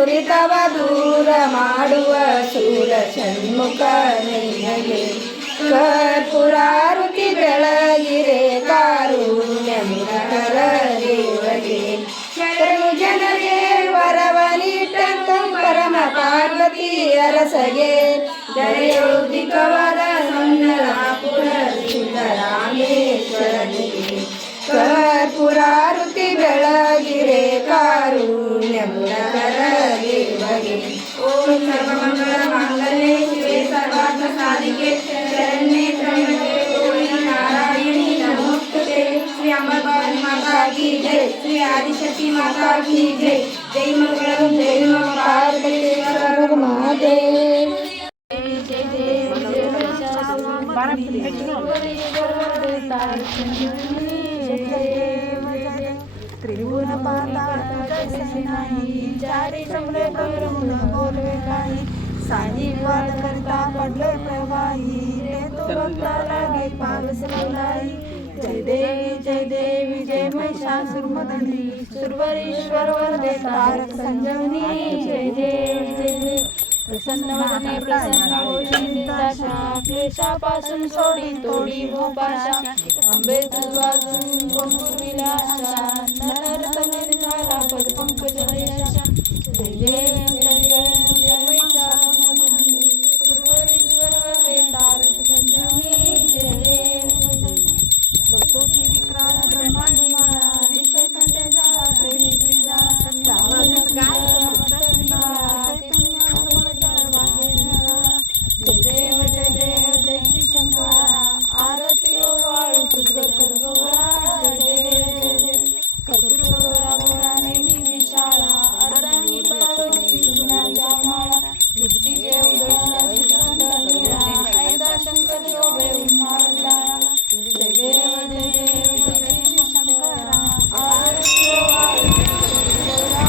ದುರಿತವ ದೂರ ಮಾಡುವ ಶೂಲ ಷಣ್ಮುಖ ನಿನಗೆ ಕರ್ಪೂರಾರುತಿ ಬೆಳಗಿರೆ ಕಾರುಣ್ಯಮುಖರ ದೇವಗೆ ಶರಣು ಜನಗೆ ವರವ ನೀಟಂತ ಪರಮ ಪಾರ್ವತಿ ಅರಸಗೆ ದರೆಯೋದಿಕವರ ಸೊನ್ನಲಾಪುರ ಸಿದ್ದರಾಮೇಶ್ವರನಿಗೆ ಕರ್ಪೂರಾರುತಿ ಬೆಳಗಿರೆ ಕಾರುಣ್ಯಮುಖರ ದೇವಗೆ ಓಂ ಸರ್ವಮಂಗಳ ಮಾಂಗಲ್ಯೆ ಶಿವೆ ಸರ್ವಾರ್ಥ ಸಾಧಿಕೆ ಶರಣ್ಯೆ ತ್ರ್ಯಂಬಕೆ ಗೌರಿ ನಾರಾಯಣಿ ನಮೋಸ್ತುತೆ ಶ್ರೀ ಅಂಬಾಭವಾನಿ माता की जय श्री आदिशक्ति माता की जय जय मंगलम जय नमः पार्वतीश्वर महादेव जय जय त्रिभुवन पाताळ जैसे नाही चारी समरे करून बोलवे काही सानिवाद करता पडले प्रवाही रे तो भक्ताला गे पावस बोलाई जय देवी जय महिषासुरमर्दिनी सुरवरीश्वर वरदे तारक संजीवनी जय देवी प्रसन्न वदने प्रसन्न होशी निराशा क्लेशापासून सोडी तोडी हो पाशा अंबे तुझवाजून कोणपूर्वीला आशा नरतने झाला पदपंकज देशाशा जय देवी जय महिषासुरमर्दिनी सुरवरीश्वर वरदे तारक संजीवनी जय देवी लोटोती विक्राळ ब्रह्मांडी माळा विषय कंठे जाळा प्रेमी त्रिजाळा रावण मस्तकी माळा चैतन्य आंदोलन जय देव जय श्री शंकरा आरती वाळू तुझकर कर गौरा जय देव कर्पूर गौरा गौरा नेहमी विशाळा अर्धांगी पार्वती सुनाच्या माळा युक्तीचे उदळण श्रीगंध नीळा ऐसा शंकर शोभे उन्माळला जय देव जय श्री शंकरा आरती वाळू गौरा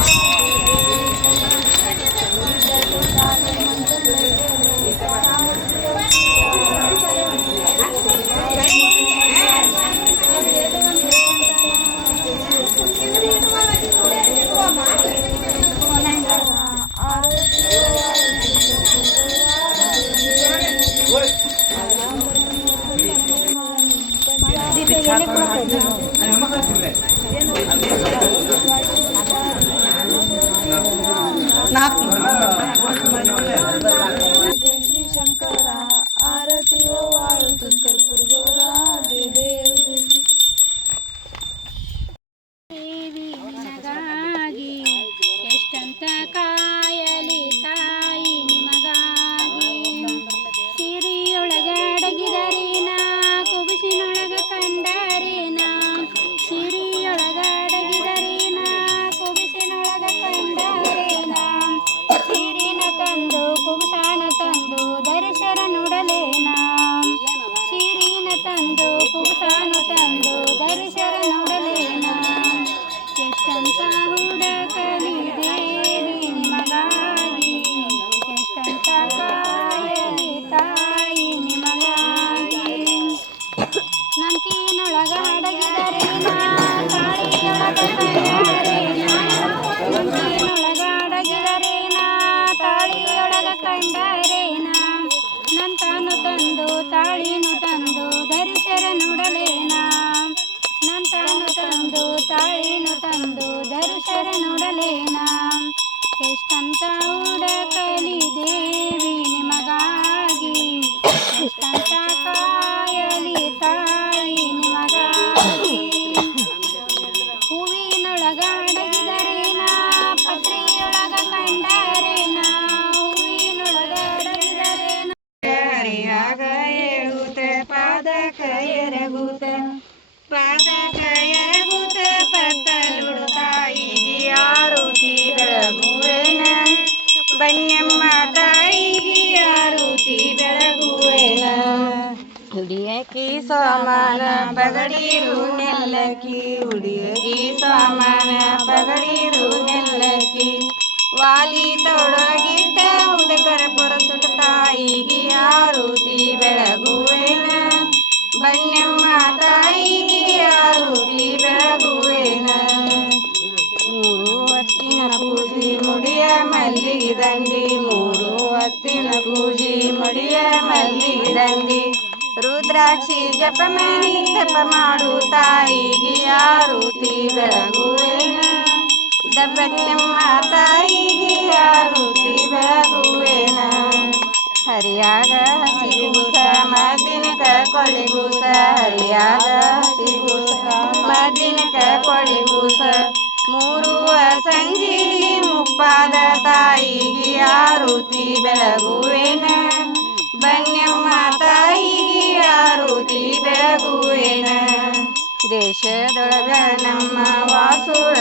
श्री शंकरा आरती वाळू तुझकर गौरा जय देव ದೇವಿ ನಿನಗಾಗಿ ಎಷ್ಟಂತ ಕಾಯಲಿ ತಾಯಿ ನಿಮಗಾಗಿ ಸಿರಿಯೊಳಗಡಗಿದರೇನ ಕುಬಿಸಿನೊಳಗ ಕಂಡರೇನ ಸಿರಿಯೊಳಗಡಗಿದರೇನ ಕುಬಿಸಿನೊಳಗ ಕಂಡರೇನ ಸಿರಿನ ತಂದು ಕುಬಸಾನ ತಂದು ದರ್ಶನ ನುಡಲೇನ ಸಿರಿನ ತಂದು ಕುಬಸಾನ ತಂದು ದರ್ಶನ ನುಡಲೇನ ಎಷ್ಟಂತ ಹುಡುಕಲಿ ದೇವಿ ನಿಮಗಾಗಿ ಎಷ್ಟಂತ ಕಾಯಲಿ ತಾಯಿ ನಿಮಗಾಗಿ ನಂತಿನೊಳಗ ಅಡಗಿದರೇನ ತಾಳಿಯೊಳಗ ಕಂಡರೇನ ನಂತಿನೊಳಗ ಅಡಗಿದರೇನ ತಾಳಿಯೊಳಗ ಕಂಡರೇನ ನಂತನು ತಂದು ತಾಳಿನು ತಂದು ದರ್ಶನ ನುಡಲೇನ ನಂತನು ತಂದು ತಾಳಿನು ತಂದು ದರ್ಶನ ನುಡಲೇನ ಎಷ್ಟಂತ ಹುಡುಕಲಿ ದೇವಿ ನಿಮಗಾಗಿ ಎಷ್ಟಂತ ಕಾಯಲಿ ತಾಯಿ ನಿಮಗಾಗಿ ಹೂವಿನೊಳಗ ಅಡಗಿದರೇನ ಪತ್ರಿಯೊಳಗ ಕಂಡರೇನ ಹೂವಿನೊಳಗ ಅಡಗಿದರೇನ ಹರಿಯಾಗ ಏಳುತ್ತೆ ಪಾದಕ ಎರಗುತ್ತ ಪಾದಕ ಎರಗುತ್ತ ಪತ್ತಲುಡು ತಾಯಿಗೆ ಆರುತಿ ಬೆಳಗುವೆನ ಬನ್ಯಮ್ಮ ತಾಯಿಗೆ ಆರುತಿ ಬೆಳಗುವೆನ ಹುಡಿಯಕಿ ಸೋಮನ ಪಗಡಿರು ನೆಲ್ಲಕಿ ಹುಡಿಯಕಿ ಸೋಮನ ಪಗಡಿರು ನೆಲ್ಲಕಿ ವಾಲಿ ತೊಡಗಿಟ್ಟ ಉದಕರ ಪುರಸುಟ ತಾಯಿಗೆ ಆರುತಿ ಬೆಳಗುವೆನ ಬನ್ಯಮ್ಮ ತಾಯಿಗೆ ಆರುತಿ ಬೆಳಗುವೆನ ಮೂರು ಹೊತ್ತಿನ ಪೂಜೆ ಮುಡಿಯ ಮಲೆ ಮಲ್ಲಿಗೆ ದಂಡಿ ಮೂರು ಹೊತ್ತಿನ ಪೂಜೆ ಮುಡಿಯ ಮಲ್ಲಿಗೆ ದಂಡಿ ರುದ್ರಾಕ್ಷಿ ಜಪ ಮಾಡಿ ಜಪ ಮಾಡು ತಾಯಿಗೆ ಆರುತಿ ಬೆಳಗುವೇನ ದಬ್ಬತ್ಯಮ್ಮ ತಾಯಿಗೆ ಆರುತಿ ಬೆಳಗುವೇನ ಹರಿಯಾಗ ಹಸಿಗೂಸ ಮದ್ದಿನಕ ಕೊಳಿಗೂಸ ಹರಿಯಾಗ ಹಸಿಗೂಸ ಮದ್ದಿನಕ ಕೊಳಿಗೂಸ ಮೂರುವ ಸಂಜೆಗೆ ಮುಪ್ಪಾದ ತಾಯಿಗೆ ಆರುತಿ ಬೆಳಗುವೇನ ಬನ್ಯಮ್ಮ ತಾಯಿಗೆ ಆರುತಿ ಬೆಳಗುವೇನ ದೇಶದೊಳಗ ನಮ್ಮ ವಾಸುಳ